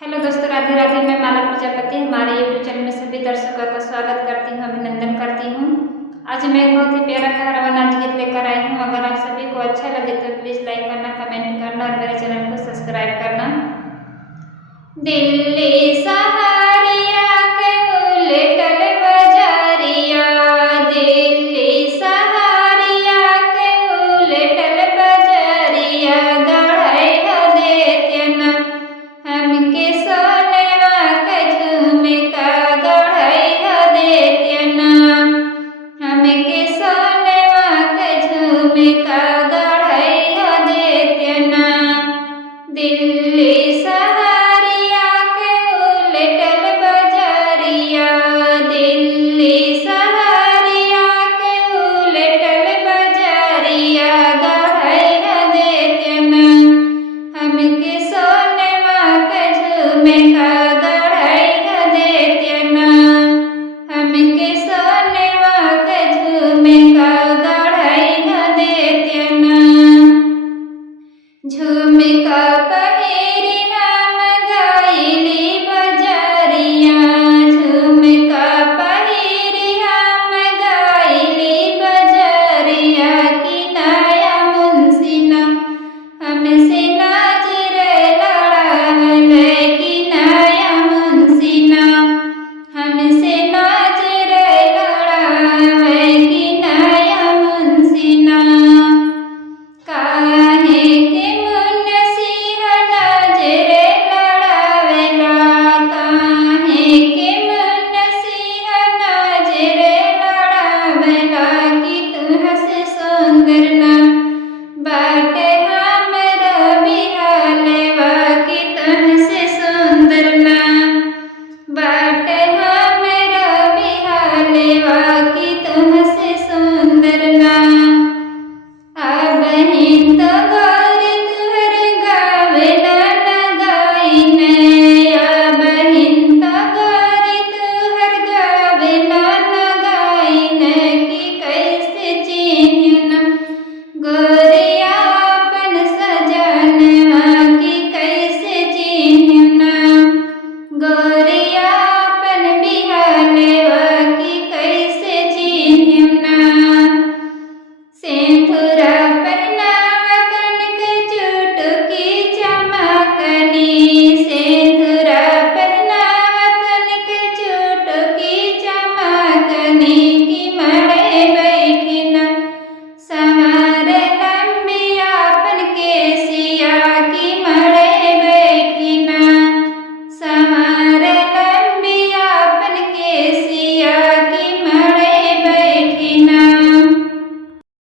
Hello दोस्तों, राधे राधे। मैं माला प्रजापति हमारे यूट्यूब चैनल में सभी दर्शकों का स्वागत करती हूँ, अभिनंदन करती हूँ। आज मैं एक बहुत ही प्यारा कहरवा नाच गीत लेकर आई हूँ। अगर आप सभी को अच्छा लगे तो प्लीज़ लाइक करना, कमेंट करना और मेरे चैनल को सब्सक्राइब करना। दिल्ली शहर